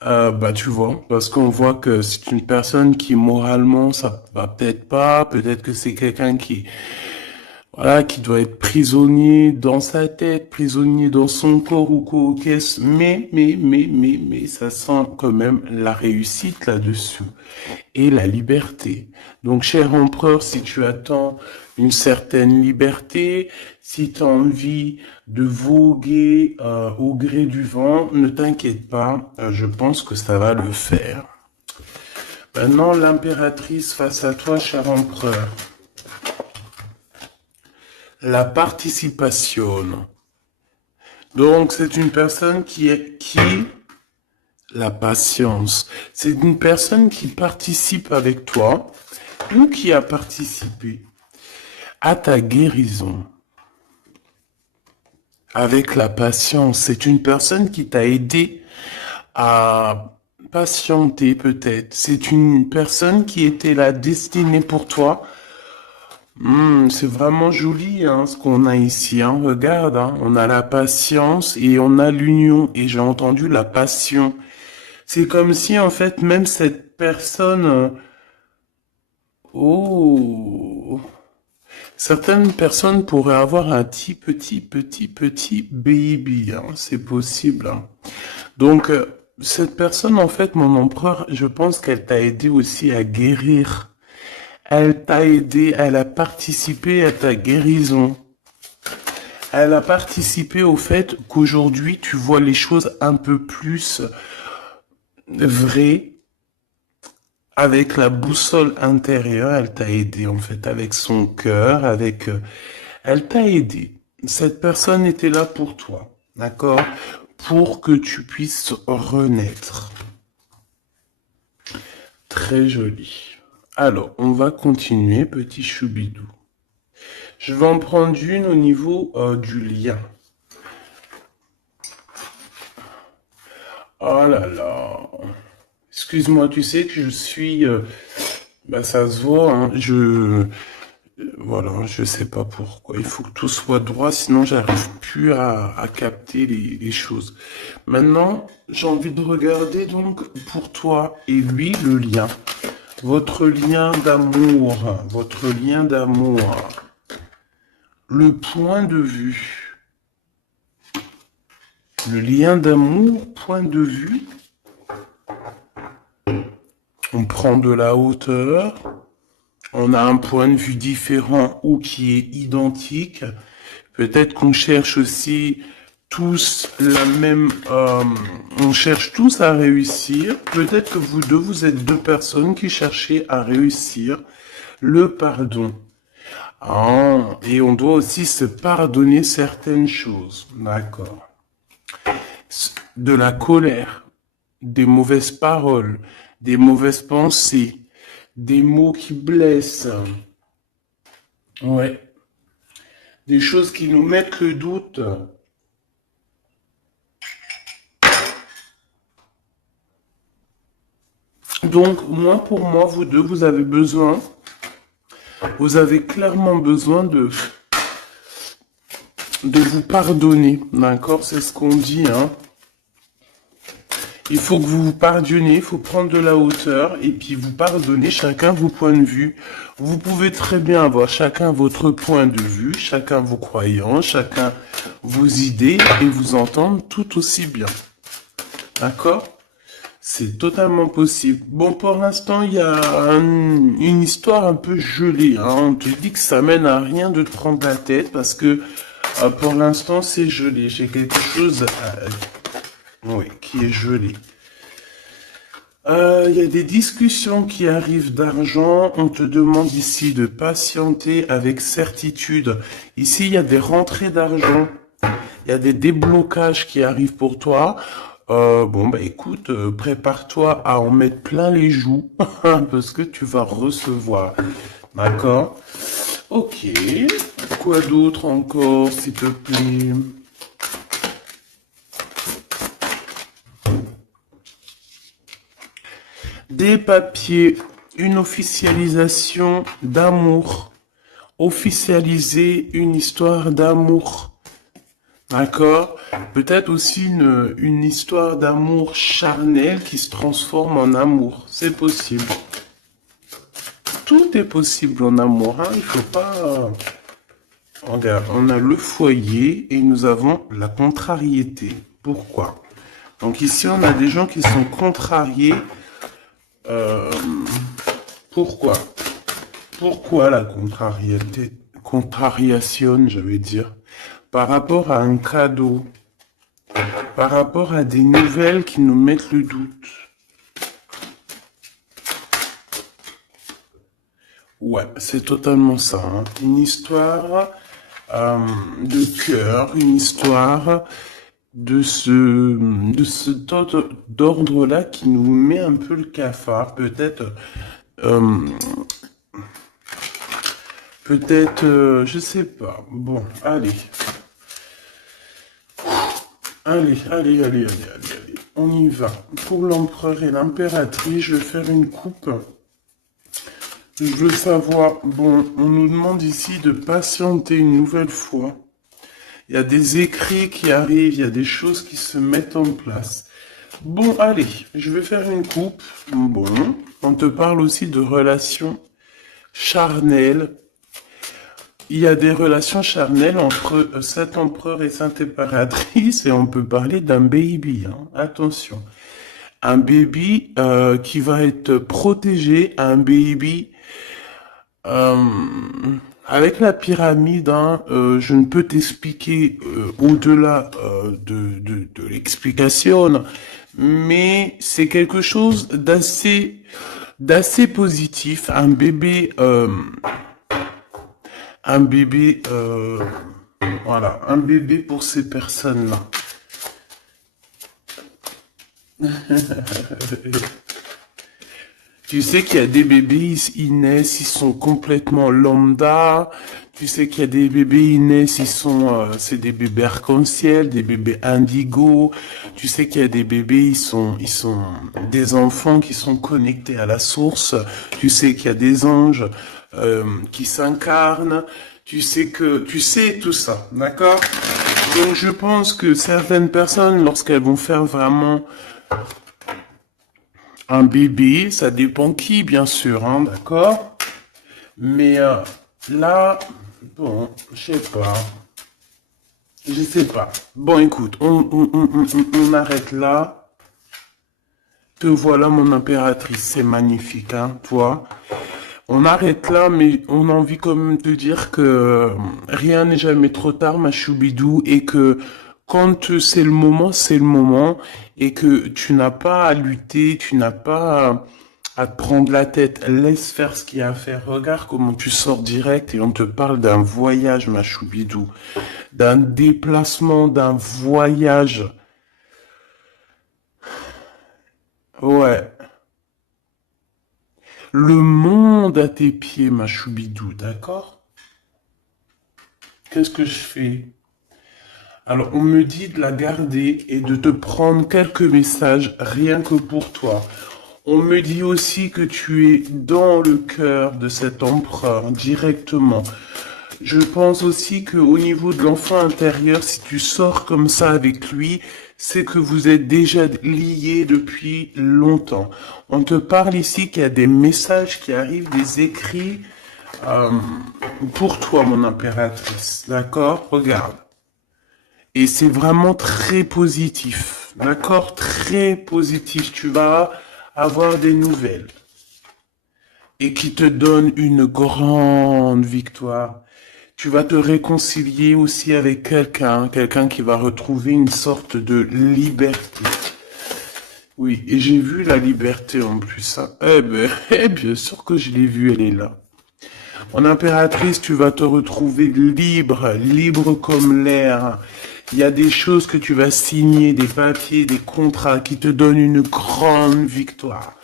Bah, tu vois, parce qu'on voit que c'est une personne qui moralement ça va peut-être pas, peut-être que c'est quelqu'un qui, voilà, qui doit être prisonnier dans sa tête, prisonnier dans son corps ou quoi, qu'est-ce, mais, ça sent quand même la réussite là-dessus et la liberté. Donc, cher empereur, si tu attends une certaine liberté, si tu as envie de voguer au gré du vent, ne t'inquiète pas, je pense que ça va le faire. Maintenant, l'impératrice face à toi, cher empereur. La participation. Donc, c'est une personne qui la patience. C'est une personne qui participe avec toi ou qui a participé à ta guérison. Avec la patience, c'est une personne qui t'a aidé à patienter peut-être. C'est une personne qui était la destinée pour toi. C'est vraiment joli hein, ce qu'on a ici. Hein. Regarde, hein, on a la patience et on a l'union. Et j'ai entendu la passion. C'est comme si en fait même cette personne... oh, certaines personnes pourraient avoir un petit baby. Hein, c'est possible. Hein. Donc, cette personne, en fait, mon empereur, je pense qu'elle t'a aidé aussi à guérir. Elle t'a aidé, elle a participé à ta guérison. Elle a participé au fait qu'aujourd'hui, tu vois les choses un peu plus vraies. Avec la boussole intérieure, elle t'a aidé, en fait, avec son cœur, avec... elle t'a aidé. Cette personne était là pour toi, d'accord? Pour que tu puisses renaître. Très joli. Alors, on va continuer, petit choubidou. Je vais en prendre une au niveau du lien. Oh là là. Excuse-moi, tu sais que je suis... bah ça se voit, hein, voilà, je sais pas pourquoi. Il faut que tout soit droit, sinon j'arrive plus à capter les choses. Maintenant, j'ai envie de regarder donc pour toi et lui le lien. Votre lien d'amour, votre lien d'amour, le point de vue, le lien d'amour, point de vue, on prend de la hauteur, on a un point de vue différent ou qui est identique, peut-être qu'on cherche aussi tous la même, on cherche tous à réussir, peut-être que vous deux, vous êtes deux personnes qui cherchez à réussir le pardon. Ah, et on doit aussi se pardonner certaines choses. D'accord. De la colère, des mauvaises paroles, des mauvaises pensées, des mots qui blessent. Ouais. Des choses qui nous mettent le doute. Donc, moi, pour moi, vous deux, vous avez clairement besoin de vous pardonner. D'accord? C'est ce qu'on dit, hein. Il faut que vous vous pardonnez, il faut prendre de la hauteur et puis vous pardonnez chacun vos points de vue. Vous pouvez très bien avoir chacun votre point de vue, chacun vos croyances, chacun vos idées et vous entendre tout aussi bien. D'accord? C'est totalement possible. Bon, pour l'instant, il y a une histoire un peu gelée. Hein. On te dit que ça mène à rien de te prendre la tête parce que pour l'instant, c'est gelé. J'ai quelque chose oui, qui est gelé. Il y a des discussions qui arrivent d'argent. On te demande ici de patienter avec certitude. Ici, il y a des rentrées d'argent. Il y a des déblocages qui arrivent pour toi. Bon, bah écoute, prépare-toi à en mettre plein les joues parce que tu vas recevoir. D'accord? Ok. Quoi d'autre encore, s'il te plaît? Des papiers, une officialisation d'amour. Officialiser une histoire d'amour. D'accord? Peut-être aussi une histoire d'amour charnel qui se transforme en amour. C'est possible. Tout est possible en amour, hein. Il faut pas... Regarde, on a le foyer et nous avons la contrariété. Pourquoi? Donc ici, on a des gens qui sont contrariés. Euh, pourquoi? Pourquoi la contrariété? Contrariation, je vais dire. Par rapport à un cadeau. Par rapport à des nouvelles qui nous mettent le doute. Ouais, c'est totalement ça, hein. Une histoire de cœur, une histoire de cet d'ordre-là qui nous met un peu le cafard. Peut-être, je sais pas. Bon, allez. Allez. On y va. Pour l'empereur et l'impératrice, je vais faire une coupe. Je veux savoir, bon, on nous demande ici de patienter une nouvelle fois. Il y a des écrits qui arrivent, il y a des choses qui se mettent en place. Bon, allez, je vais faire une coupe. Bon, on te parle aussi de relations charnelles. Il y a des relations charnelles entre cet empereur et cette impératrice et on peut parler d'un baby, hein. Attention. Un baby qui va être protégé, un baby avec la pyramide, hein, je ne peux t'expliquer au-delà de l'explication, mais c'est quelque chose d'assez positif. Un bébé, voilà, un bébé pour ces personnes-là. Tu sais qu'il y a des bébés, ils naissent, ils sont complètement lambda. Tu sais qu'il y a des bébés, ils naissent, c'est des bébés arc-en-ciel, des bébés indigo. Tu sais qu'il y a des bébés, ils sont des enfants qui sont connectés à la source. Tu sais qu'il y a des anges qui s'incarnent. Tu sais tout ça, d'accord? Donc je pense que certaines personnes, lorsqu'elles vont faire vraiment un bébé, ça dépend qui, bien sûr, hein, d'accord? Mais là, bon, je sais pas. Bon, écoute, on arrête là. Te voilà, mon impératrice, c'est magnifique, hein, toi. On arrête là, mais on a envie comme de dire que rien n'est jamais trop tard, ma choubidou, et que quand c'est le moment, et que tu n'as pas à lutter, tu n'as pas à te prendre la tête. Laisse faire ce qu'il y a à faire. Regarde comment tu sors direct et on te parle d'un voyage, ma choubidou, d'un déplacement, d'un voyage. Ouais. Le monde à tes pieds, ma choubidou, d'accord? Qu'est-ce que je fais? Alors, on me dit de la garder et de te prendre quelques messages rien que pour toi. On me dit aussi que tu es dans le cœur de cet empereur directement. Je pense aussi qu'au niveau de l'enfant intérieur, si tu sors comme ça avec lui, c'est que vous êtes déjà liés depuis longtemps. On te parle ici qu'il y a des messages qui arrivent, des écrits pour toi, mon impératrice. D'accord? Regarde. Et c'est vraiment très positif. D'accord? Très positif. Tu vas avoir des nouvelles. Et qui te donnent une grande victoire. Tu vas te réconcilier aussi avec quelqu'un qui va retrouver une sorte de liberté. Oui, et j'ai vu la liberté en plus, hein. Bien sûr que je l'ai vue, elle est là. Mon impératrice, tu vas te retrouver libre comme l'air. Il y a des choses que tu vas signer, des papiers, des contrats qui te donnent une grande victoire.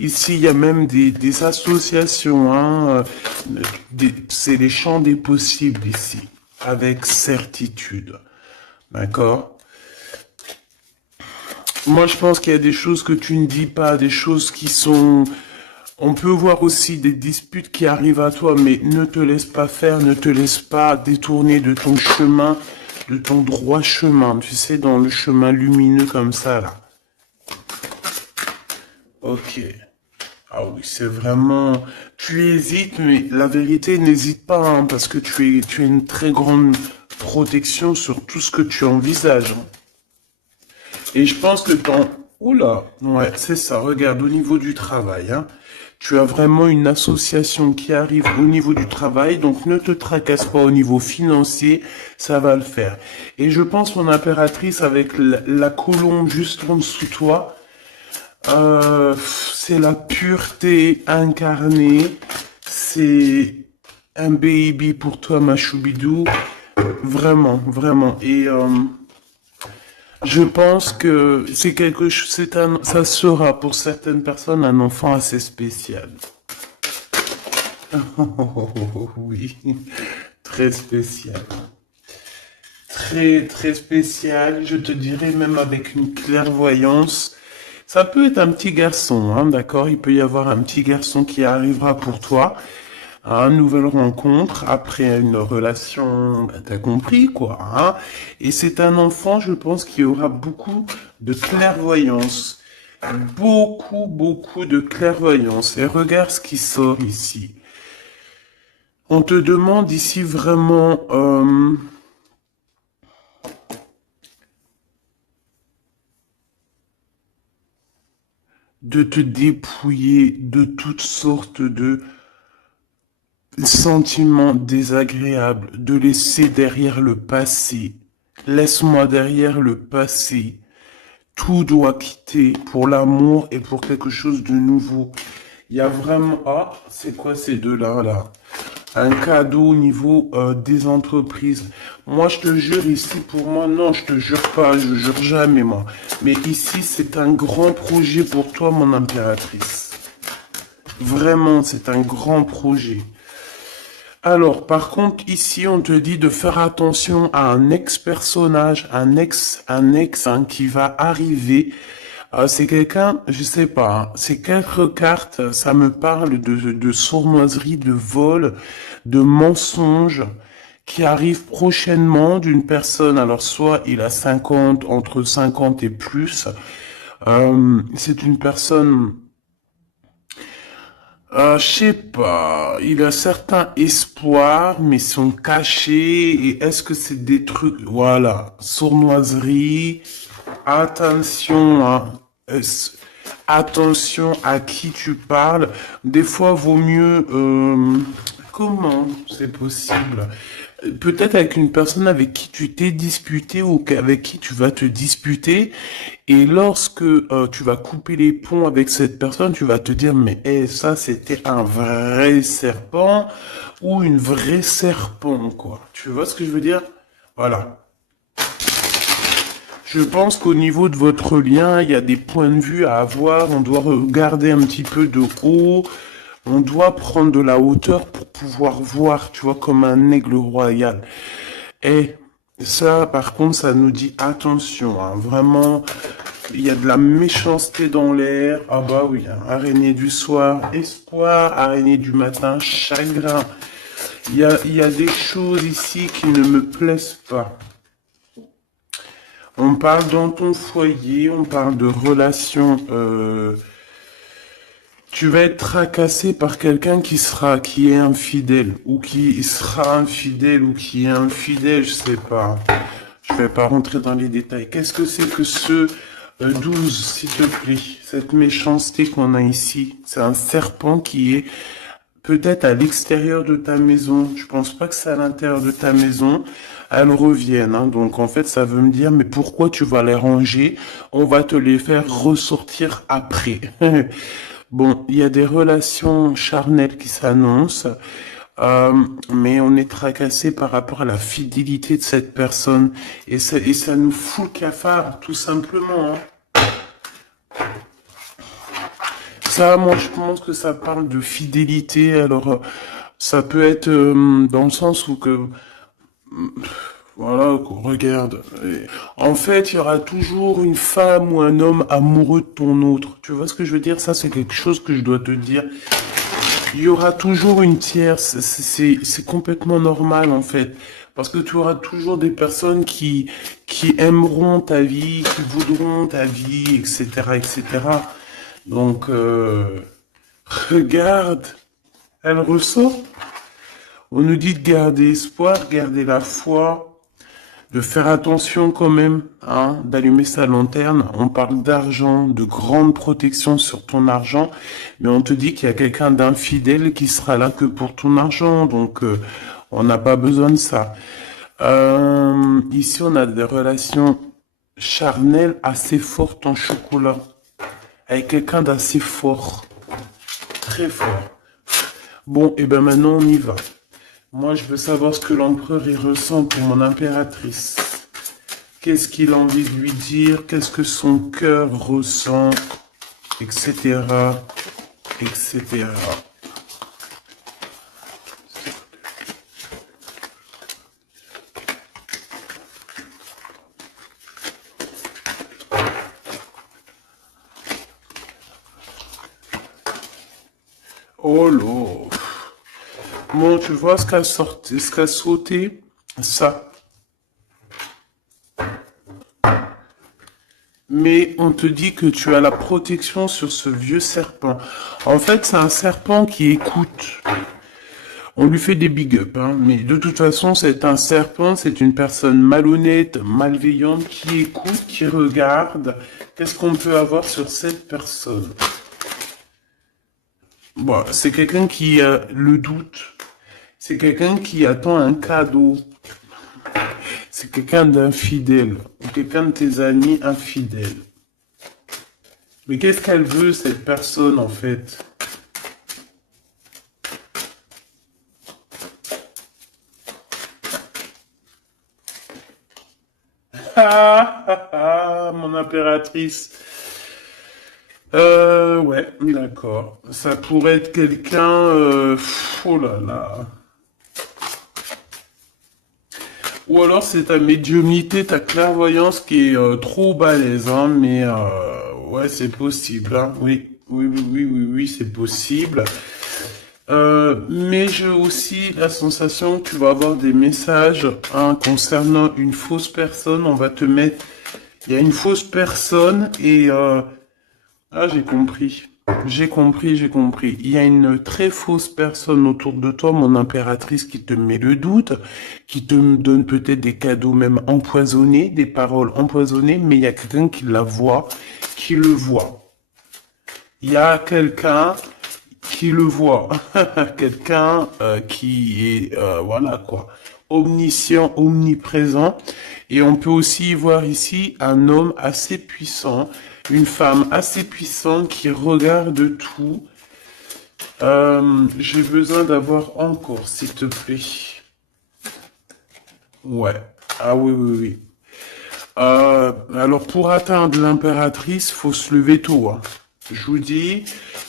Ici, il y a même des associations, hein, c'est les champs des possibles ici, avec certitude. D'accord? Moi, je pense qu'il y a des choses que tu ne dis pas, des choses qui sont... On peut voir aussi des disputes qui arrivent à toi, mais ne te laisse pas faire, ne te laisse pas détourner de ton chemin. de ton droit chemin, tu sais, dans le chemin lumineux comme ça, là. Ok. Ah oui, c'est vraiment... Tu hésites, mais la vérité, n'hésite pas, hein, parce que tu as une très grande protection sur tout ce que tu envisages, hein. Et je pense que ton... Oula, ouais, c'est ça. Regarde, au niveau du travail, hein, tu as vraiment une association qui arrive au niveau du travail, donc ne te tracasse pas au niveau financier, ça va le faire. Et je pense, mon impératrice, avec la colombe juste en dessous de toi, c'est la pureté incarnée, c'est un baby pour toi, ma choubidou, vraiment, vraiment. Et je pense que c'est quelque chose, ça sera pour certaines personnes un enfant assez spécial. Oui, très spécial. Très, très spécial, je te dirais même avec une clairvoyance. Ça peut être un petit garçon, hein, d'accord? Il peut y avoir un petit garçon qui arrivera pour toi à une nouvelle rencontre après une relation, bah, t'as compris quoi, hein? Et c'est un enfant, je pense, qui aura beaucoup de clairvoyance. Beaucoup, beaucoup de clairvoyance. Et regarde ce qui sort ici. On te demande ici vraiment... de te dépouiller de toutes sortes de sentiments désagréables, de laisser derrière le passé. Laisse-moi derrière le passé. Tout doit quitter pour l'amour et pour quelque chose de nouveau. Il y a vraiment... Ah, c'est quoi ces deux-là, là? Un cadeau au niveau des entreprises. Moi, je te jure, ici, pour moi, non, je te jure pas, je jure jamais, moi. Mais ici, c'est un grand projet pour toi, mon impératrice. Vraiment, c'est un grand projet. Alors, par contre, ici, on te dit de faire attention à un ex-personnage, un ex hein, qui va arriver. C'est quelqu'un, je sais pas, hein, ces quatre cartes, ça me parle de sournoiserie, de vol, de mensonge qui arrive prochainement d'une personne. Alors, soit il a 50, entre 50 et plus. C'est une personne... je sais pas, il a certains espoirs, mais sont cachés, et est-ce que c'est des trucs, voilà, sournoiserie, attention, hein, attention à qui tu parles, des fois vaut mieux, comment c'est possible? Peut-être avec une personne avec qui tu t'es disputé ou avec qui tu vas te disputer. Et lorsque tu vas couper les ponts avec cette personne, tu vas te dire, mais ça, c'était un vrai serpent ou une vraie serpent, quoi. Tu vois ce que je veux dire? Voilà. Je pense qu'au niveau de votre lien, il y a des points de vue à avoir. On doit regarder un petit peu de haut. On doit prendre de la hauteur pour pouvoir voir, tu vois, comme un aigle royal. Et ça, par contre, ça nous dit attention, hein, vraiment, il y a de la méchanceté dans l'air. Ah bah oui, hein, araignée du soir, espoir, araignée du matin, chagrin. Il y a des choses ici qui ne me plaisent pas. On parle dans ton foyer, on parle de relations. Tu vas être tracassé par quelqu'un qui est infidèle, ou qui sera infidèle, ou qui est infidèle, je sais pas. Je vais pas rentrer dans les détails. Qu'est-ce que c'est que ce 12, s'il te plaît? Cette méchanceté qu'on a ici. C'est un serpent qui est peut-être à l'extérieur de ta maison. Je pense pas que c'est à l'intérieur de ta maison. Elles reviennent, hein. Donc en fait, ça veut me dire, mais pourquoi tu vas les ranger? On va te les faire ressortir après. Bon, il y a des relations charnelles qui s'annoncent, mais on est tracassé par rapport à la fidélité de cette personne. Et ça nous fout le cafard, tout simplement, hein. Ça, moi, je pense que ça parle de fidélité. Alors, ça peut être dans le sens où que, voilà, qu'on regarde. En fait, il y aura toujours une femme ou un homme amoureux de ton autre. Tu vois ce que je veux dire? Ça, c'est quelque chose que je dois te dire. Il y aura toujours une tierce. C'est complètement normal, en fait. Parce que tu auras toujours des personnes qui aimeront ta vie, qui voudront ta vie, etc., etc. Donc, regarde, elle ressort. On nous dit de garder espoir, garder la foi, de faire attention quand même, hein, d'allumer sa lanterne. On parle d'argent, de grande protection sur ton argent, mais on te dit qu'il y a quelqu'un d'infidèle qui sera là que pour ton argent, donc on n'a pas besoin de ça. Ici, on a des relations charnelles assez fortes en chocolat, avec quelqu'un d'assez fort, très fort. Bon, et ben maintenant on y va. Moi, je veux savoir ce que l'empereur il ressent pour mon impératrice. Qu'est-ce qu'il a envie de lui dire? Qu'est-ce que son cœur ressent? Etc. Etc. Oh là. Bon, tu vois ce qu'a sauté? Ça. Mais on te dit que tu as la protection sur ce vieux serpent. En fait, c'est un serpent qui écoute. On lui fait des big up, hein, mais de toute façon, c'est un serpent, c'est une personne malhonnête, malveillante, qui écoute, qui regarde. Qu'est-ce qu'on peut avoir sur cette personne? Bon, c'est quelqu'un qui a le doute. C'est quelqu'un qui attend un cadeau. C'est quelqu'un d'infidèle. Ou quelqu'un de tes amis infidèles. Mais qu'est-ce qu'elle veut, cette personne, en fait? Ah, ah, ah, mon impératrice. Ouais, d'accord. Ça pourrait être quelqu'un... oh là là. Ou alors c'est ta médiumnité, ta clairvoyance qui est trop balèze, hein, mais ouais, c'est possible, hein. Oui, oui, oui, oui, oui, oui, c'est possible. Mais j'ai aussi la sensation que tu vas avoir des messages, hein, concernant une fausse personne. On va te mettre... Il y a une fausse personne et... ah, j'ai compris. J'ai compris, j'ai compris. Il y a une très fausse personne autour de toi, mon impératrice, qui te met le doute, qui te donne peut-être des cadeaux même empoisonnés, des paroles empoisonnées, mais il y a quelqu'un qui la voit, qui le voit. Il y a quelqu'un qui le voit. Quelqu'un qui est, voilà quoi, omniscient, omniprésent. Et on peut aussi voir ici un homme assez puissant, une femme assez puissante qui regarde tout. J'ai besoin d'avoir encore, s'il te plaît. Ouais. Ah oui, oui, oui. Alors pour atteindre l'impératrice, faut se lever tôt, hein. Je vous dis,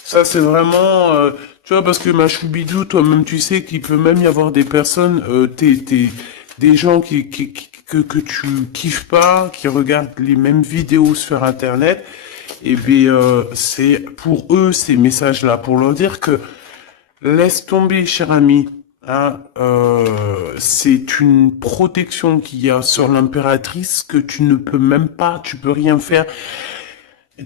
ça c'est vraiment, tu vois, parce que ma choubidou, toi-même tu sais qu'il peut même y avoir des personnes, des gens que tu kiffes pas, qui regardent les mêmes vidéos sur Internet, et bien c'est pour eux ces messages-là, pour leur dire que laisse tomber, cher ami. Hein, c'est une protection qu'il y a sur l'impératrice que tu ne peux même pas, tu peux rien faire.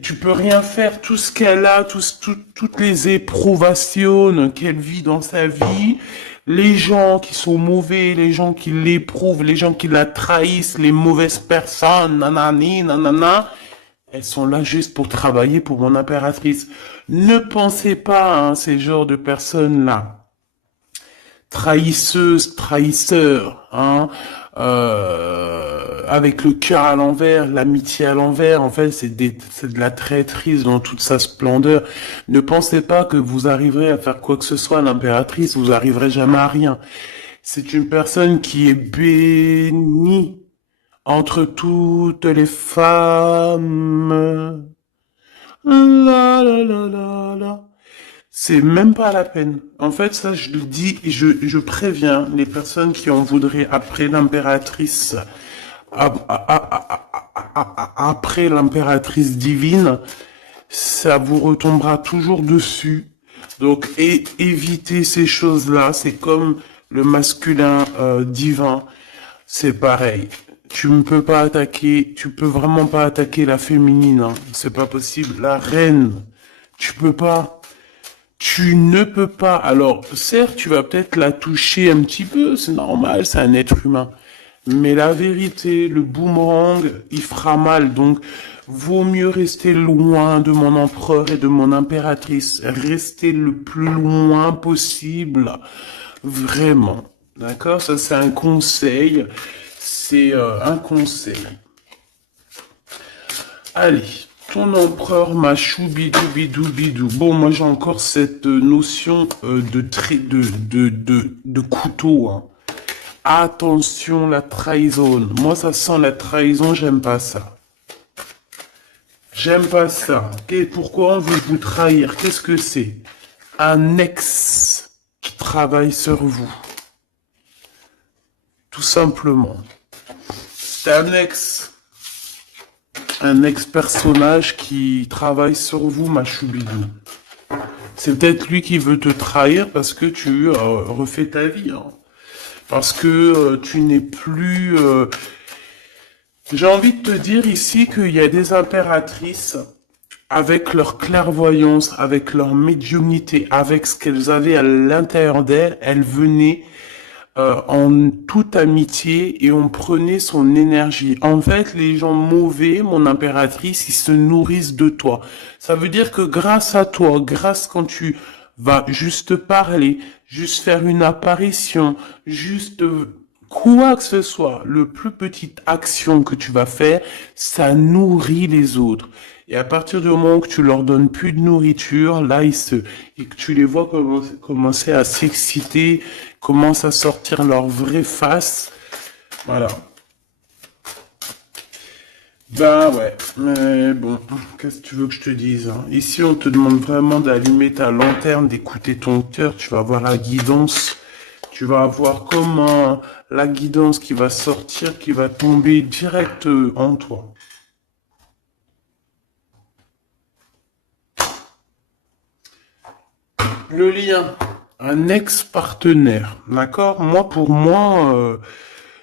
Tu peux rien faire, tout ce qu'elle a, toutes les éprouvations qu'elle vit dans sa vie, les gens qui sont mauvais, les gens qui l'éprouvent, les gens qui la trahissent, les mauvaises personnes, nanani, nanana, elles sont là juste pour travailler pour mon impératrice. Ne pensez pas à ces genres de personnes-là. Trahisseuse, trahisseur, hein, avec le cœur à l'envers, l'amitié à l'envers, en fait, c'est de la traîtrise dans toute sa splendeur. Ne pensez pas que vous arriverez à faire quoi que ce soit à l'impératrice, vous arriverez jamais à rien. C'est une personne qui est bénie entre toutes les femmes. La la la la la. C'est même pas la peine. En fait, ça, je le dis et je préviens les personnes qui en voudraient après l'impératrice, après l'impératrice divine, ça vous retombera toujours dessus. Donc, évitez ces choses-là. C'est comme le masculin divin. c'est pareil. Tu ne peux pas attaquer, tu peux vraiment pas attaquer la féminine, hein. C'est pas possible. La reine, tu peux pas. Tu ne peux pas. Alors, certes, tu vas peut-être la toucher un petit peu, c'est normal, c'est un être humain. Mais la vérité, le boomerang, il fera mal. Donc, vaut mieux rester loin de mon empereur et de mon impératrice. Rester le plus loin possible. Vraiment. D'accord? Ça, c'est un conseil. C'est un conseil. Allez. Ton empereur machou bidou bidou bidou. Bon, moi j'ai encore cette notion de couteau, hein. Attention, la trahison. Moi, ça sent la trahison, j'aime pas ça. J'aime pas ça. Pourquoi on veut vous trahir? Qu'est-ce que c'est? Un ex qui travaille sur vous. Tout simplement. C'est un ex-personnage qui travaille sur vous, ma choubidou. C'est peut-être lui qui veut te trahir parce que tu refais ta vie, hein. Parce que tu n'es plus... J'ai envie de te dire ici qu'il y a des impératrices, avec leur clairvoyance, avec leur médiumnité, avec ce qu'elles avaient à l'intérieur d'elles, elles venaient en toute amitié et on prenait son énergie. En fait, les gens mauvais, mon impératrice, ils se nourrissent de toi. Ça veut dire que grâce à toi, grâce quand tu vas juste parler, juste faire une apparition, juste quoi que ce soit, le plus petite action que tu vas faire, ça nourrit les autres. Et à partir du moment où tu leur donnes plus de nourriture, là, et que tu les vois commencer à s'exciter, commencent à sortir leur vraie face. Voilà. Ben ouais, mais bon, qu'est-ce que tu veux que je te dise, hein? Ici, on te demande vraiment d'allumer ta lanterne, d'écouter ton cœur. Tu vas avoir la guidance. Tu vas avoir comment la guidance qui va sortir, qui va tomber direct en toi. Le lien, un ex-partenaire, d'accord? Moi, pour moi,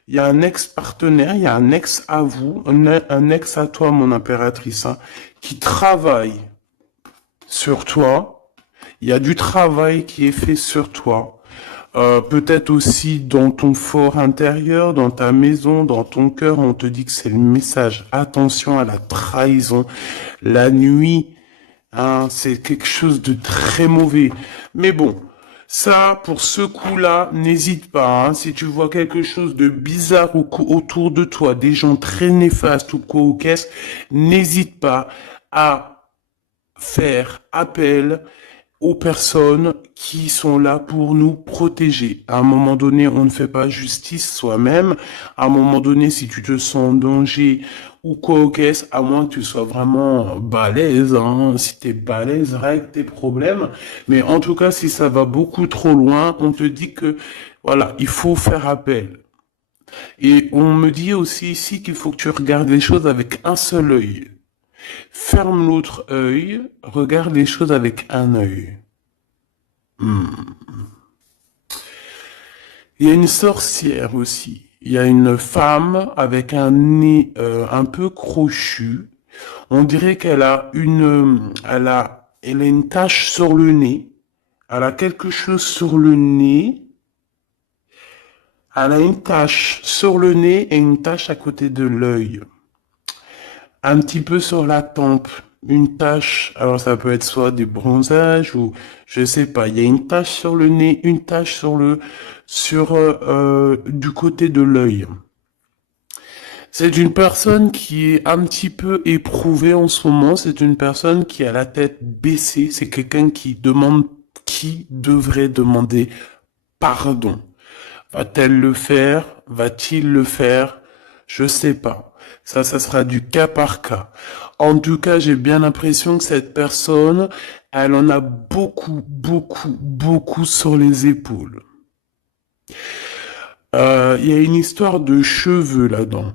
il y a un ex-partenaire, il y a un ex à vous, un ex à toi, mon impératrice, hein, qui travaille sur toi. Il y a du travail qui est fait sur toi. Peut-être aussi dans ton fort intérieur, dans ta maison, dans ton cœur, on te dit que c'est le message. Attention à la trahison. La nuit, hein, c'est quelque chose de très mauvais. Mais bon, ça, pour ce coup-là, n'hésite pas, hein, si tu vois quelque chose de bizarre autour de toi, des gens très néfastes ou quoi ou qu'est-ce, n'hésite pas à faire appel aux personnes qui sont là pour nous protéger. À un moment donné, on ne fait pas justice soi-même. À un moment donné, si tu te sens en danger ou quoi au caisse, à moins que tu sois vraiment balèze, hein. Si t'es balèze, règle tes problèmes. Mais en tout cas, si ça va beaucoup trop loin, on te dit que, voilà, il faut faire appel. Et on me dit aussi ici qu'il faut que tu regardes les choses avec un seul œil. Ferme l'autre œil, regarde les choses avec un œil. Il y a une sorcière aussi. Il y a une femme avec un nez un peu crochu. On dirait elle a une tache sur le nez. Elle a quelque chose sur le nez. Elle a une tache sur le nez et une tache à côté de l'œil. Un petit peu sur la tempe, une tache. Alors ça peut être soit du bronzage ou je sais pas. Il y a une tache sur le nez, une tache du côté de l'œil. C'est une personne qui est un petit peu éprouvée en ce moment. C'est une personne qui a la tête baissée. C'est quelqu'un qui devrait demander pardon. Va-t-elle le faire? Va-t-il le faire? Je sais pas. Ça sera du cas par cas. En tout cas, j'ai bien l'impression que cette personne, elle en a beaucoup, beaucoup, beaucoup sur les épaules. Il y a une histoire de cheveux là-dedans.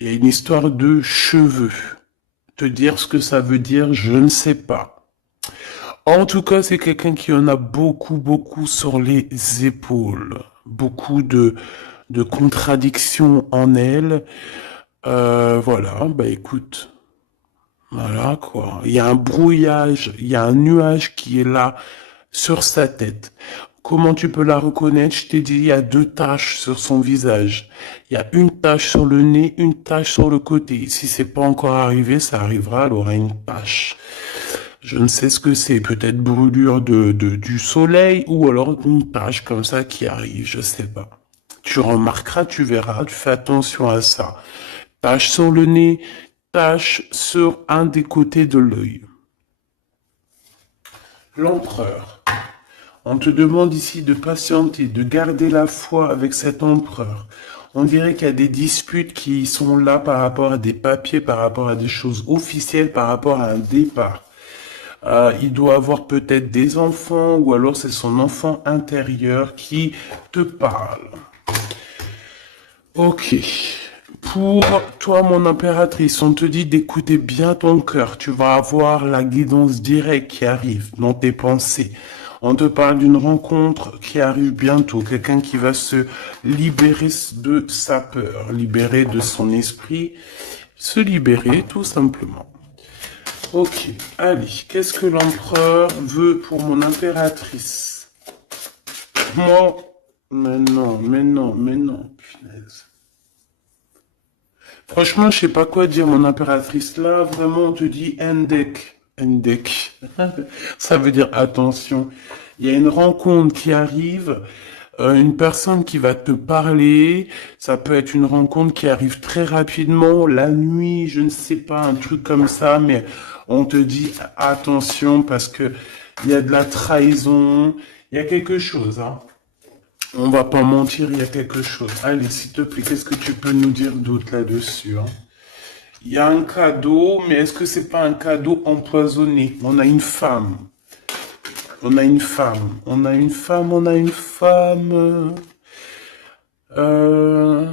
Il y a une histoire de cheveux. Te dire ce que ça veut dire, je ne sais pas. En tout cas, c'est quelqu'un qui en a beaucoup, beaucoup sur les épaules. Beaucoup de contradiction en elle. Voilà, bah écoute, voilà quoi. Il y a un brouillage, il y a un nuage qui est là sur sa tête. Comment tu peux la reconnaître? Je t'ai dit, il y a deux taches sur son visage. Il y a une tache sur le nez, une tache sur le côté. Si c'est pas encore arrivé, ça arrivera, elle aura une tache. Je ne sais ce que c'est, peut-être brûlure du soleil ou alors une tache comme ça qui arrive, je sais pas. Tu remarqueras, tu verras, tu fais attention à ça. Tache sur le nez, tache sur un des côtés de l'œil. L'empereur. On te demande ici de patienter, de garder la foi avec cet empereur. On dirait qu'il y a des disputes qui sont là par rapport à des papiers, par rapport à des choses officielles, par rapport à un départ. Il doit avoir peut-être des enfants ou alors c'est son enfant intérieur qui te parle. Ok. Pour toi, mon impératrice, on te dit d'écouter bien ton cœur. Tu vas avoir la guidance directe qui arrive dans tes pensées. On te parle d'une rencontre qui arrive bientôt. Quelqu'un qui va se libérer de sa peur, libérer de son esprit, se libérer tout simplement. Ok, allez, qu'est-ce que l'empereur veut pour mon impératrice? Moi, mais non, punaise. Franchement, je sais pas quoi dire, mon impératrice. Là, vraiment, on te dit Endek. Endek. Ça veut dire attention. Il y a une rencontre qui arrive, une personne qui va te parler. Ça peut être une rencontre qui arrive très rapidement, la nuit, je ne sais pas, un truc comme ça, mais on te dit attention parce que il y a de la trahison, il y a quelque chose, hein. On va pas mentir, il y a quelque chose. Allez, s'il te plaît, qu'est-ce que tu peux nous dire d'autre là-dessus, hein? Il y a un cadeau, mais est-ce que c'est pas un cadeau empoisonné? On a une femme. On a une femme. On a une femme, on a une femme. Euh,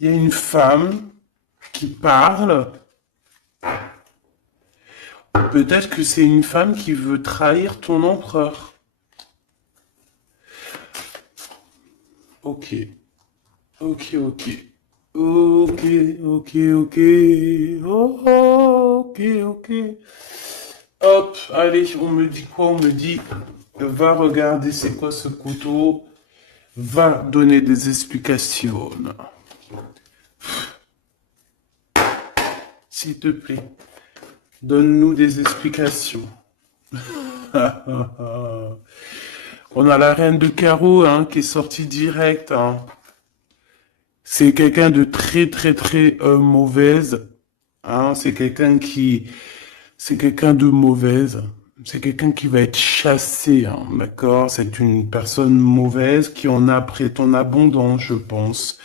Il y a une femme qui parle. Peut-être que c'est une femme qui veut trahir ton empereur. Ok. Ok, ok. Ok, ok, ok. Oh, ok, ok. Hop, allez, on me dit quoi? On me dit, va regarder c'est quoi ce couteau. Va donner des explications. S'il te plaît, donne-nous des explications. On a la reine de carreau hein, qui est sortie direct. Hein. C'est quelqu'un de très très très mauvaise. Hein. C'est quelqu'un de mauvaise. C'est quelqu'un qui va être chassé, hein, d'accord? C'est une personne mauvaise qui en a après ton abondance, je pense.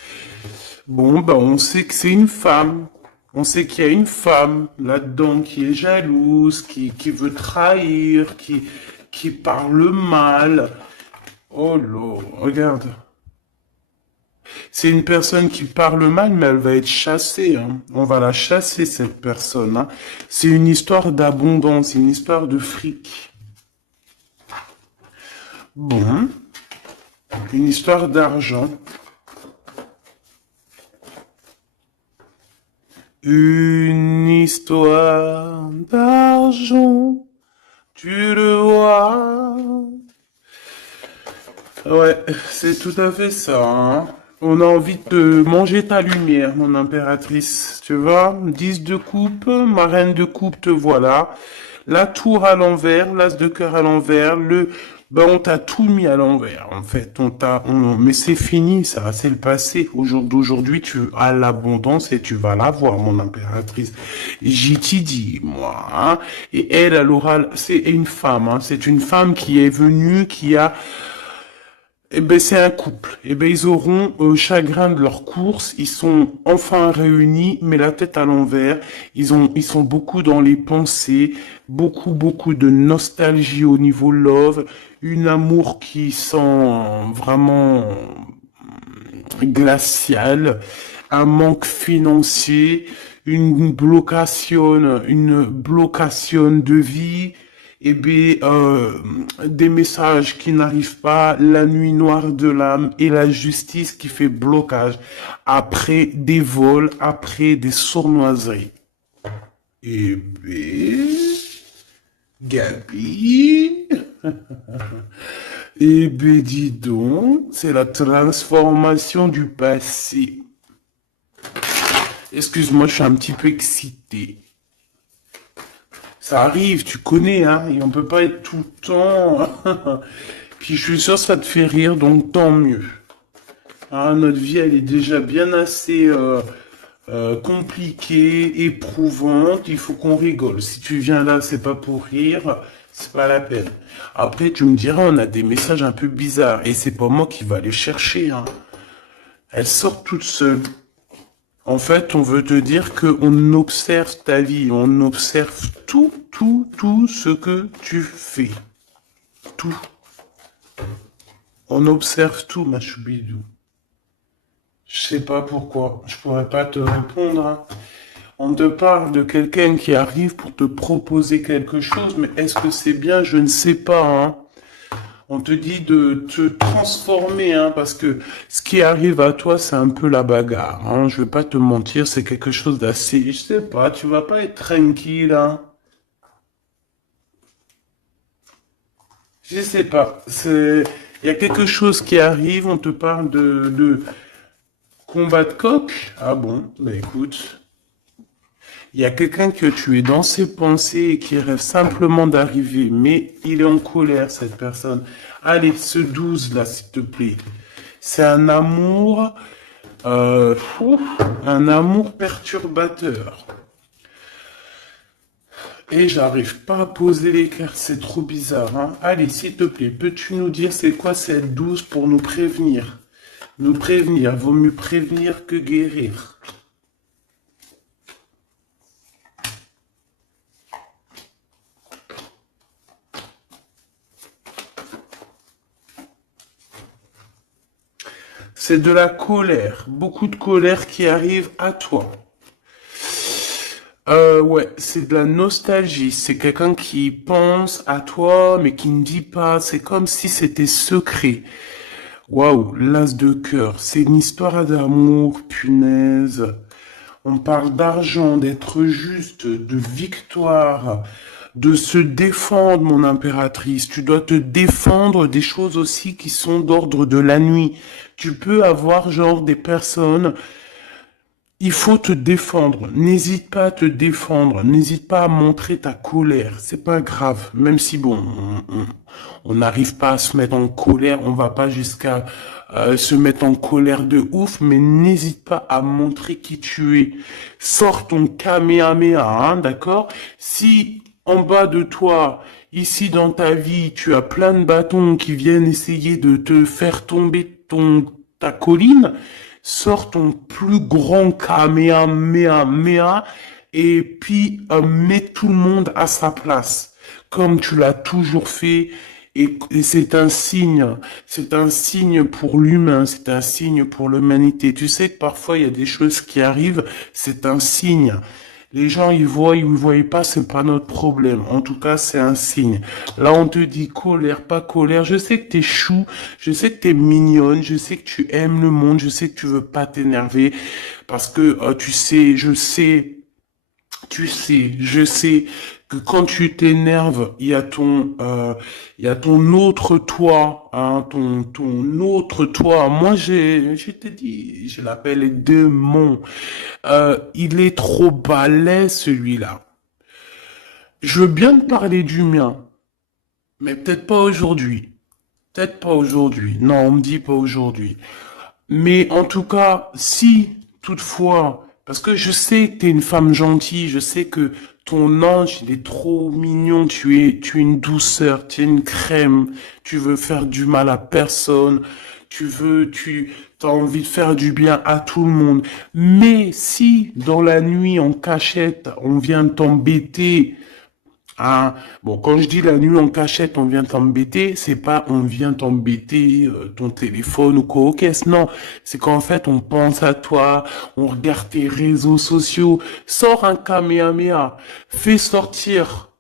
Bon, bah, on sait que c'est une femme. On sait qu'il y a une femme là-dedans qui est jalouse, qui veut trahir, qui parle mal. Oh là, regarde. C'est une personne qui parle mal, mais elle va être chassée. Hein. On va la chasser, cette personne. Hein. C'est une histoire d'abondance, une histoire de fric. Bon, une histoire d'argent. Une histoire d'argent, tu le vois. Ouais, c'est tout à fait ça. Hein. On a envie de manger ta lumière, mon impératrice. Tu vois, 10 de coupe, ma reine de coupe, te voilà. La tour à l'envers, l'as de cœur à l'envers, ben on t'a tout mis à l'envers, en fait. Mais c'est fini, ça, c'est le passé. D'aujourd'hui, tu as l'abondance et tu vas l'avoir, mon impératrice. J'y t'y dis, moi, hein. Et elle aura, c'est une femme, hein. C'est une femme qui est venue, qui a, eh ben, c'est un couple. Eh ben, ils auront chagrin de leur course. Ils sont enfin réunis, mais la tête à l'envers. Ils sont beaucoup dans les pensées, beaucoup de nostalgie au niveau love, une amour qui sent vraiment glacial, un manque financier, une blocation de vie eh bien, des messages qui n'arrivent pas, la nuit noire de l'âme et la justice qui fait blocage après des vols, après des sournoiseries. Eh bien, Gabi, eh bien, dis donc, c'est la transformation du passé. Excuse-moi, je suis un petit peu excité. Ça arrive, tu connais, hein, et on peut pas être tout le temps. Puis je suis sûr que ça te fait rire, donc tant mieux. Hein, notre vie, elle est déjà bien assez compliquée, éprouvante. Il faut qu'on rigole. Si tu viens là, c'est pas pour rire, c'est pas la peine. Après, tu me diras, on a des messages un peu bizarres, et c'est pas moi qui va les chercher. Hein. Elles sortent toutes seules. En fait, on veut te dire qu'on observe ta vie, on observe tout ce que tu fais. Tout. On observe tout, ma choubidou. Je sais pas pourquoi, je pourrais pas te répondre. Hein. On te parle de quelqu'un qui arrive pour te proposer quelque chose, mais est-ce que c'est bien? Je ne sais pas. Hein. On te dit de te transformer, hein, parce que ce qui arrive à toi, c'est un peu la bagarre. Hein. Je vais pas te mentir, c'est quelque chose d'assez... Je sais pas, tu vas pas être tranquille. Hein. Je sais pas. C'est... Il y a quelque chose qui arrive, on te parle de combat de coq. Ah bon, bah écoute. Il y a quelqu'un que tu es dans ses pensées et qui rêve simplement d'arriver, mais il est en colère, cette personne. Allez, ce 12 là, s'il te plaît. C'est un amour perturbateur. Et j'arrive pas à poser les cartes, c'est trop bizarre. Hein. Allez, s'il te plaît, peux-tu nous dire c'est quoi cette 12 pour nous prévenir? Nous prévenir, vaut mieux prévenir que guérir. C'est de la colère, beaucoup de colère qui arrive à toi. Ouais, c'est de la nostalgie. C'est quelqu'un qui pense à toi, mais qui ne dit pas. C'est comme si c'était secret. Waouh, l'as de cœur. C'est une histoire d'amour, punaise. On parle d'argent, d'être juste, de victoire, de se défendre, mon impératrice. Tu dois te défendre des choses aussi qui sont d'ordre de la nuit. Tu peux avoir genre des personnes. Il faut te défendre. N'hésite pas à te défendre. N'hésite pas à montrer ta colère. C'est pas grave. Même si bon, on n'arrive pas à se mettre en colère, on va pas jusqu'à se mettre en colère de ouf, mais n'hésite pas à montrer qui tu es. Sors ton Kamehameha, hein, d'accord? Si en bas de toi, ici dans ta vie, tu as plein de bâtons qui viennent essayer de te faire tomber ta colline, sors ton plus grand Kamehameha et puis mets tout le monde à sa place, comme tu l'as toujours fait. Et c'est un signe pour l'humain, c'est un signe pour l'humanité. Tu sais que parfois il y a des choses qui arrivent, c'est un signe. Les gens, ils voient, ils ne voient pas, c'est pas notre problème. En tout cas, c'est un signe. Là, on te dit colère, pas colère. Je sais que t'es chou, je sais que t'es mignonne, je sais que tu aimes le monde, je sais que tu veux pas t'énerver. Parce que, tu sais, je sais que quand tu t'énerves, il y a ton autre toi, hein, ton autre toi. Moi, je te dis, je l'appelle démon. Il est trop balèze, celui-là. Je veux bien te parler du mien, mais peut-être pas aujourd'hui. Peut-être pas aujourd'hui. Non, on me dit pas aujourd'hui. Mais en tout cas, si toutefois, parce que je sais que t'es une femme gentille, je sais que ton ange, il est trop mignon, tu es une douceur, tu es une crème, tu veux faire du mal à personne, t'as envie de faire du bien à tout le monde. Mais si, dans la nuit, en cachette, on vient t'embêter, ah, bon, quand je dis la nuit en cachette, on vient t'embêter, c'est pas on vient t'embêter ton téléphone ou quoi aux caisses, non. C'est qu'en fait, on pense à toi, on regarde tes réseaux sociaux, sors un Kamehameha, fais sortir.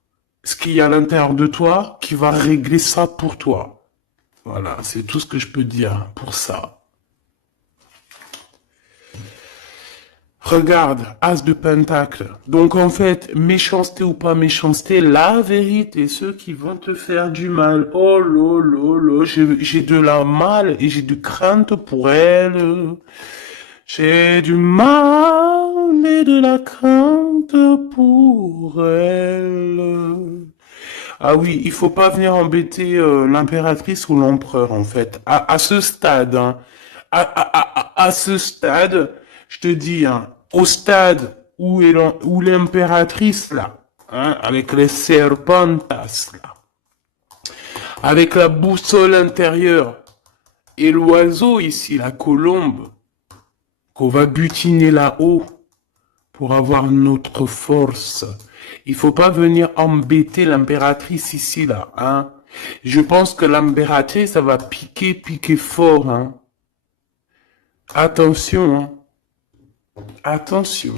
ce qu'il y a à l'intérieur de toi qui va régler ça pour toi. Voilà, c'est tout ce que je peux dire pour ça. Regarde, As de Pentacle. Donc en fait, méchanceté ou pas méchanceté, la vérité, ceux qui vont te faire du mal, oh là, j'ai de la mal et j'ai de crainte pour elle. J'ai du mal et de la crainte pour elle. Ah oui, il faut pas venir embêter l'impératrice ou l'empereur en fait. À ce stade, hein, à ce stade, je te dis, hein, au stade où l'impératrice là, hein, avec les serpentas là, avec la boussole intérieure et l'oiseau ici, la colombe, qu'on va butiner là-haut pour avoir notre force. Il faut pas venir embêter l'impératrice ici, là, hein. Je pense que l'impératrice, ça va piquer fort, hein. Attention, hein. Attention.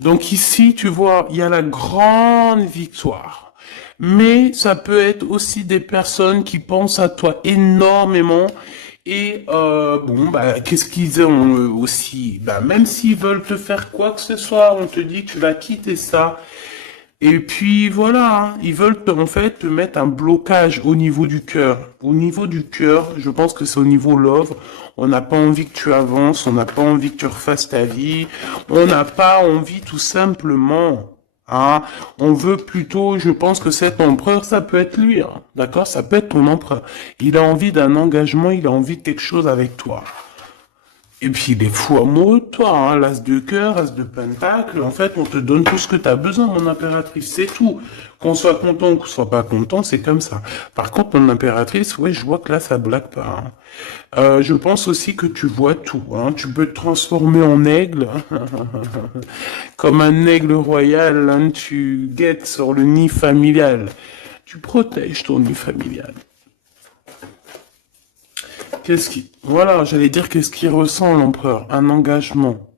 Donc ici, tu vois, il y a la grande victoire. Mais ça peut être aussi des personnes qui pensent à toi énormément. Et bon, bah, qu'est-ce qu'ils ont aussi? Bah, même s'ils veulent te faire quoi que ce soit, on te dit que tu vas quitter ça. Et puis voilà, hein, ils veulent en fait te mettre un blocage au niveau du cœur. Au niveau du cœur, je pense que c'est au niveau love. On n'a pas envie que tu avances, on n'a pas envie que tu refasses ta vie, on n'a pas envie tout simplement. Hein. On veut plutôt, je pense que cet empereur, ça peut être lui, hein, d'accord? Ça peut être ton empereur. Il a envie d'un engagement, il a envie de quelque chose avec toi. Et puis il est fou amoureux de toi, hein, l'as de cœur, as de pentacle, en fait on te donne tout ce que tu as besoin, mon impératrice, c'est tout. Qu'on soit content ou qu'on soit pas content, c'est comme ça. Par contre, mon impératrice, ouais, je vois que là ça blague pas. Hein. Je pense aussi que tu vois tout, hein. Tu peux te transformer en aigle, comme un aigle royal, hein, tu guettes sur le nid familial. Tu protèges ton nid familial. Voilà, j'allais dire qu'est-ce qu'il ressent l'empereur? Un engagement.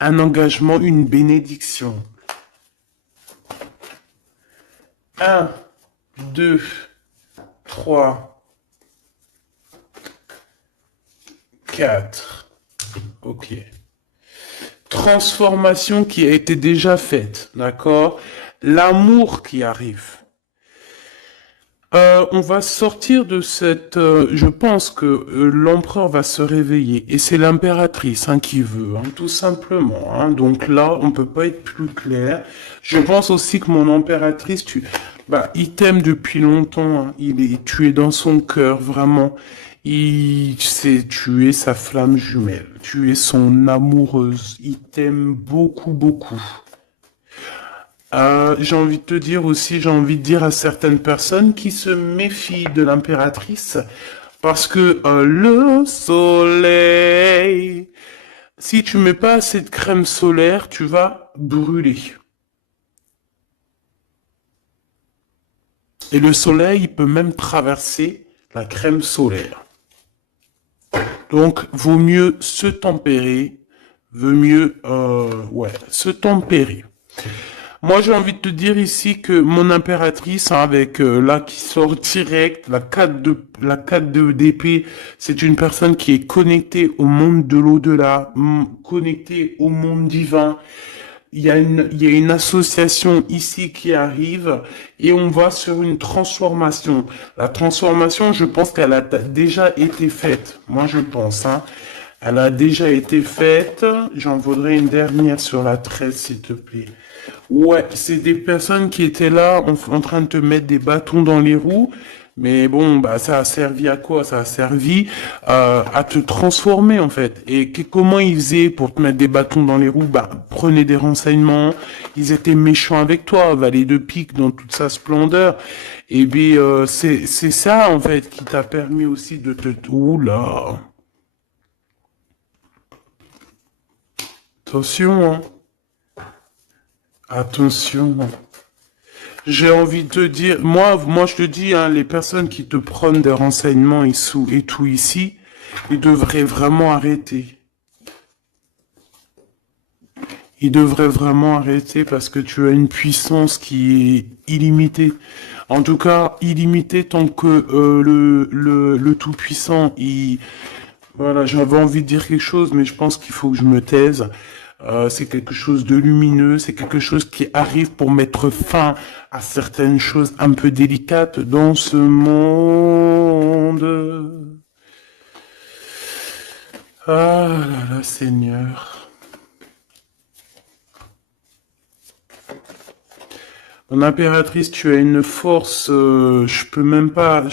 Un engagement, une bénédiction. 1, 2, 3, 4. Ok. Transformation qui a été déjà faite, d'accord? L'amour qui arrive. On va sortir de cette... je pense que l'empereur va se réveiller. Et c'est l'impératrice hein, qui veut, hein, tout simplement. Hein. Donc là, on peut pas être plus clair. Je pense aussi que mon impératrice, il t'aime depuis longtemps. Hein. Tu es dans son cœur, vraiment. Tu es sa flamme jumelle. Tu es son amoureuse. Il t'aime beaucoup, beaucoup. J'ai envie de te dire aussi, j'ai envie de dire à certaines personnes qui se méfient de l'impératrice parce que le soleil, si tu mets pas assez de crème solaire, tu vas brûler. Et le soleil, il peut même traverser la crème solaire. Donc, vaut mieux se tempérer, se tempérer. Moi, j'ai envie de te dire ici que mon impératrice, hein, avec là qui sort direct, la 4 de d'épée, c'est une personne qui est connectée au monde de l'au-delà, connectée au monde divin. Il y a une association ici qui arrive et on va sur une transformation. La transformation, je pense qu'elle a déjà été faite. Moi, je pense, hein. Elle a déjà été faite. J'en voudrais une dernière sur la 13, s'il te plaît. Ouais, c'est des personnes qui étaient là en train de te mettre des bâtons dans les roues. Mais bon, bah ça a servi à quoi? Ça a servi à te transformer en fait. Et comment ils faisaient pour te mettre des bâtons dans les roues? Bah, prenez des renseignements. Ils étaient méchants avec toi, valet de pique dans toute sa splendeur. Et puis c'est ça en fait qui t'a permis aussi de te... Oula. Attention, hein. Attention. J'ai envie de te dire, moi je te dis, hein, les personnes qui te prennent des renseignements et tout ici, ils devraient vraiment arrêter. Il devrait vraiment arrêter parce que tu as une puissance qui est illimitée. En tout cas, illimitée tant que le Tout-Puissant, voilà, j'avais envie de dire quelque chose, mais je pense qu'il faut que je me taise. C'est quelque chose de lumineux, c'est quelque chose qui arrive pour mettre fin à certaines choses un peu délicates dans ce monde. Ah là là, Seigneur. Mon impératrice, tu as une force, je peux même pas,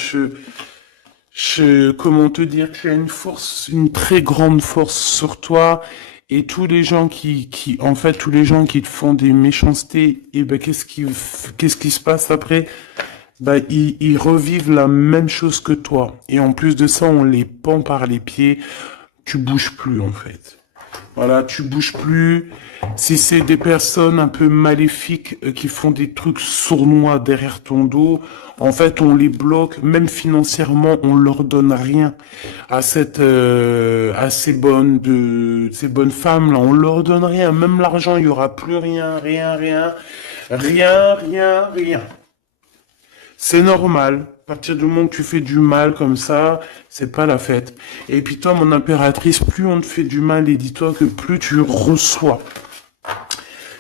comment te dire, tu as une force, une très grande force sur toi, et tous les gens en fait, tous les gens qui te font des méchancetés, et ben, qu'est-ce qui se passe après? Ben, ils revivent la même chose que toi. Et en plus de ça, on les pend par les pieds, tu bouges plus, en fait. Voilà, tu bouges plus. Si c'est des personnes un peu maléfiques qui font des trucs sournois derrière ton dos, en fait, on les bloque, même financièrement, on leur donne rien à ces bonnes femmes là, on leur donne rien, même l'argent, il y aura plus rien, rien, rien, rien, rien, rien. C'est normal. À partir du moment que tu fais du mal comme ça, c'est pas la fête. Et puis toi, mon impératrice, plus on te fait du mal, et dis-toi que plus tu reçois.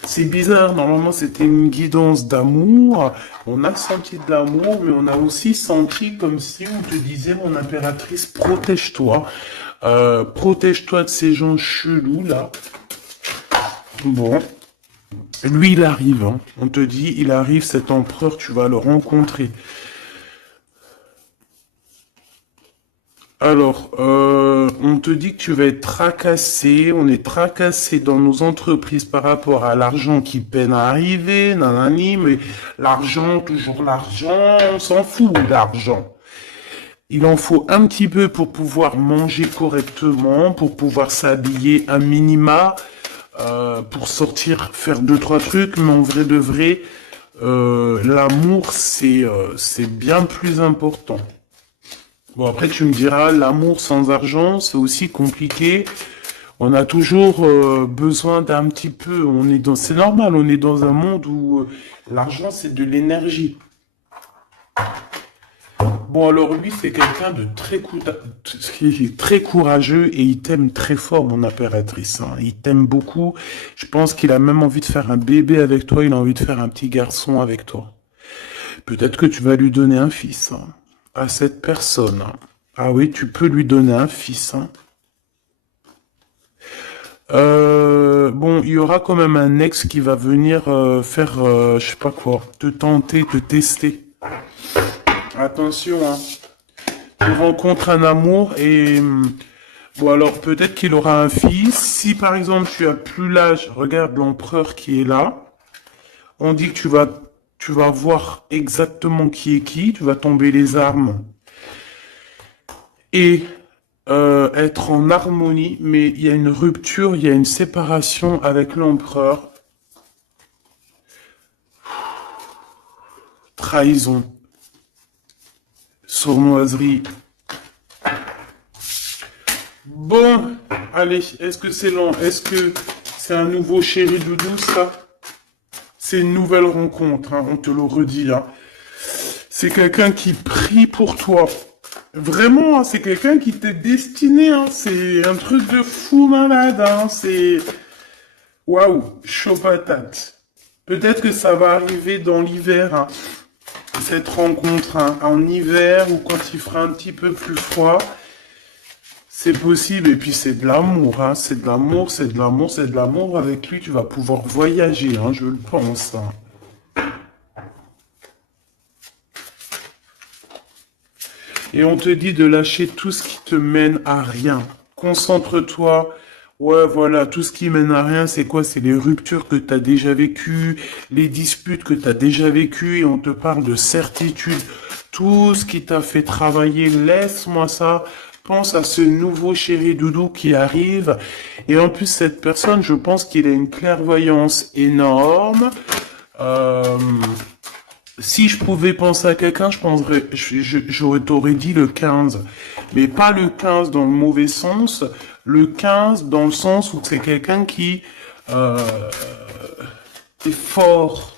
C'est bizarre, normalement c'était une guidance d'amour. On a senti de l'amour, mais on a aussi senti comme si on te disait, mon impératrice, protège-toi. Protège-toi de ces gens chelous là. Bon. Lui, il arrive. Hein. On te dit, il arrive, cet empereur, tu vas le rencontrer. Alors, on te dit que tu vas être tracassé, on est tracassé dans nos entreprises par rapport à l'argent qui peine à arriver, nanani, mais l'argent, toujours l'argent, on s'en fout d'argent. Il en faut un petit peu pour pouvoir manger correctement, pour pouvoir s'habiller un minima, pour sortir, faire deux, trois trucs, mais en vrai de vrai, l'amour, c'est bien plus important. Bon, après, tu me diras, l'amour sans argent, c'est aussi compliqué. On a toujours besoin d'un petit peu. C'est normal, on est dans un monde où l'argent, c'est de l'énergie. Bon, alors lui, c'est quelqu'un de très courageux et il t'aime très fort, mon impératrice. Hein. Il t'aime beaucoup. Je pense qu'il a même envie de faire un bébé avec toi. Il a envie de faire un petit garçon avec toi. Peut-être que tu vas lui donner un fils hein, à cette personne. Hein. Ah oui, tu peux lui donner un fils. Hein. Bon, il y aura quand même un ex qui va venir faire, je sais pas quoi, te tenter, te tester. Attention, hein. Tu rencontres un amour et bon alors peut-être qu'il aura un fils. Si par exemple tu as plus l'âge, regarde l'empereur qui est là. On dit que tu vas voir exactement qui est qui. Tu vas tomber les armes et être en harmonie. Mais il y a une rupture, il y a une séparation avec l'empereur. Trahison, sournoiserie. Bon, allez, est-ce que c'est long? Est-ce que c'est un nouveau chéri doudou, ça? C'est une nouvelle rencontre, hein, on te le redit. Hein. C'est quelqu'un qui prie pour toi. Vraiment, hein, c'est quelqu'un qui t'est destiné. Hein. C'est un truc de fou malade. Hein. C'est... Waouh, chaud patate. Peut-être que ça va arriver dans l'hiver, hein, cette rencontre, hein, en hiver ou quand il fera un petit peu plus froid. C'est possible, et puis c'est de l'amour, hein. C'est de l'amour, c'est de l'amour, c'est de l'amour. Avec lui, tu vas pouvoir voyager, hein, je le pense. Hein. Et on te dit de lâcher tout ce qui te mène à rien. Concentre-toi. Ouais, voilà, tout ce qui mène à rien, c'est quoi? C'est les ruptures que tu as déjà vécues, les disputes que tu as déjà vécues, et on te parle de certitude. Tout ce qui t'a fait travailler, laisse-moi ça. Pense à ce nouveau chéri doudou qui arrive. Et en plus, cette personne, je pense qu'il a une clairvoyance énorme. Euh, Si je pouvais penser à quelqu'un, je penserais, t'aurais dit le 15. Mais pas le 15 dans le mauvais sens, le 15 dans le sens où c'est quelqu'un qui Euh, T'es fort.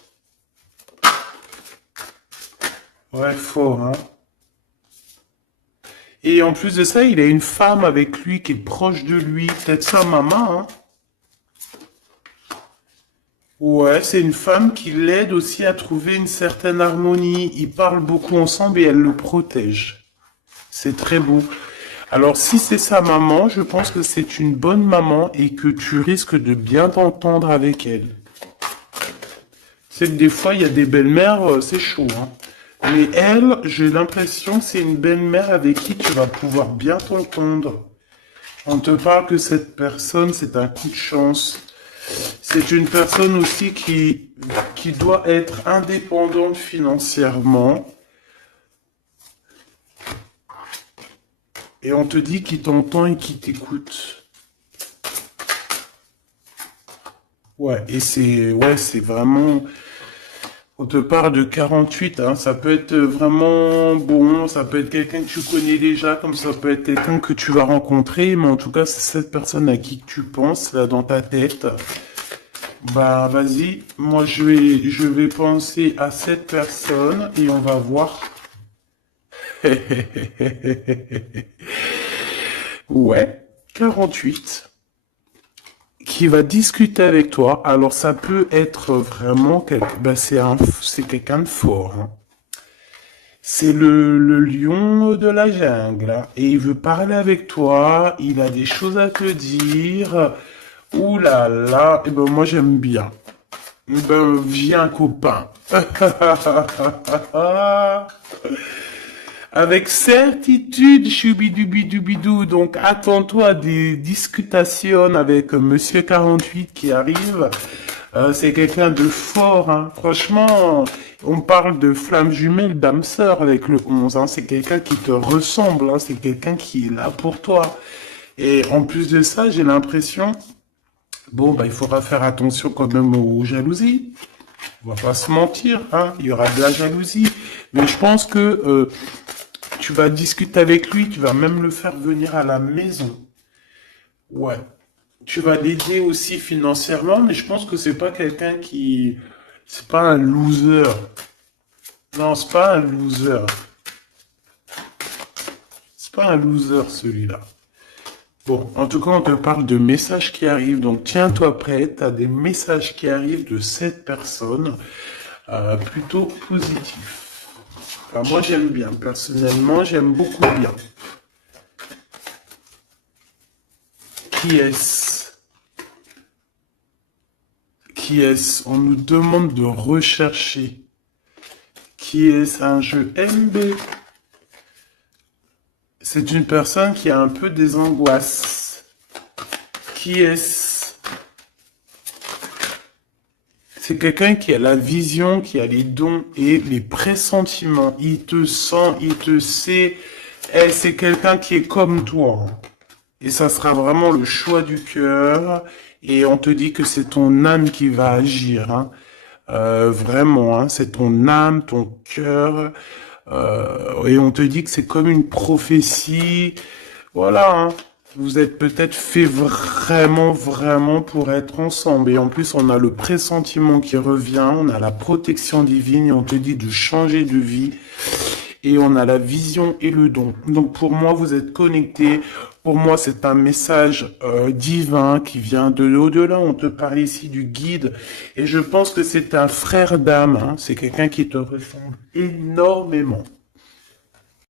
Ouais, fort, hein. Et en plus de ça, il a une femme avec lui qui est proche de lui. Peut-être sa maman, hein. Ouais, c'est une femme qui l'aide aussi à trouver une certaine harmonie. Ils parlent beaucoup ensemble et elle le protège. C'est très beau. Alors, si c'est sa maman, je pense que c'est une bonne maman et que tu risques de bien t'entendre avec elle. C'est que des fois, il y a des belles-mères, c'est chaud, hein. Mais elle, j'ai l'impression que c'est une belle-mère avec qui tu vas pouvoir bien t'entendre. On te parle que cette personne, c'est un coup de chance. C'est une personne aussi qui doit être indépendante financièrement. Et on te dit qu'il t'entend et qu'il t'écoute. Ouais, c'est vraiment, on te parle de 48, hein, ça peut être vraiment bon, ça peut être quelqu'un que tu connais déjà, comme ça peut être quelqu'un que tu vas rencontrer, mais en tout cas, c'est cette personne à qui tu penses, là, dans ta tête. Bah, vas-y, moi, je vais penser à cette personne et on va voir. Ouais, 48. Qui va discuter avec toi. Alors ça peut être vraiment c'est quelqu'un de fort, hein. C'est le lion de la jungle, hein. Et il veut parler avec toi. Il a des choses à te dire. Ouh là là. Et ben moi j'aime bien. Ben viens copain. Avec certitude, choubidoubidoubidou. Donc, attends-toi à des discutations avec Monsieur 48 qui arrive. C'est quelqu'un de fort, hein. Franchement, on parle de flamme jumelle, d'âme sœur avec le 11, hein. C'est quelqu'un qui te ressemble, hein. C'est quelqu'un qui est là pour toi. Et en plus de ça, j'ai l'impression, bon, bah, il faudra faire attention quand même aux jalousies. On va pas se mentir, hein. Il y aura de la jalousie. Mais je pense que, tu vas discuter avec lui, tu vas même le faire venir à la maison. Ouais. Tu vas l'aider aussi financièrement, mais je pense que c'est pas quelqu'un qui... C'est pas un loser. Non, c'est pas un loser. C'est pas un loser, celui-là. Bon, en tout cas, on te parle de messages qui arrivent, donc tiens-toi prêt, t'as des messages qui arrivent de cette personne, plutôt positifs. Enfin, moi, j'aime bien, personnellement, j'aime beaucoup bien. Qui est-ce? Qui est-ce? On nous demande de rechercher. Qui est-ce? Un jeu MB. C'est une personne qui a un peu des angoisses. Qui est-ce? C'est quelqu'un qui a la vision, qui a les dons et les pressentiments. Il te sent, il te sait. Et c'est quelqu'un qui est comme toi. Et ça sera vraiment le choix du cœur. Et on te dit que c'est ton âme qui va agir, hein. Vraiment, hein, c'est ton âme, ton cœur. Et on te dit que c'est comme une prophétie. Voilà, hein. Vous êtes peut-être fait vraiment, vraiment pour être ensemble. Et en plus, on a le pressentiment qui revient, on a la protection divine et on te dit de changer de vie. Et on a la vision et le don. Donc pour moi, vous êtes connectés. Pour moi, c'est un message divin qui vient de l'au-delà. On te parle ici du guide. Et je pense que c'est un frère d'âme, hein. C'est quelqu'un qui te ressemble énormément.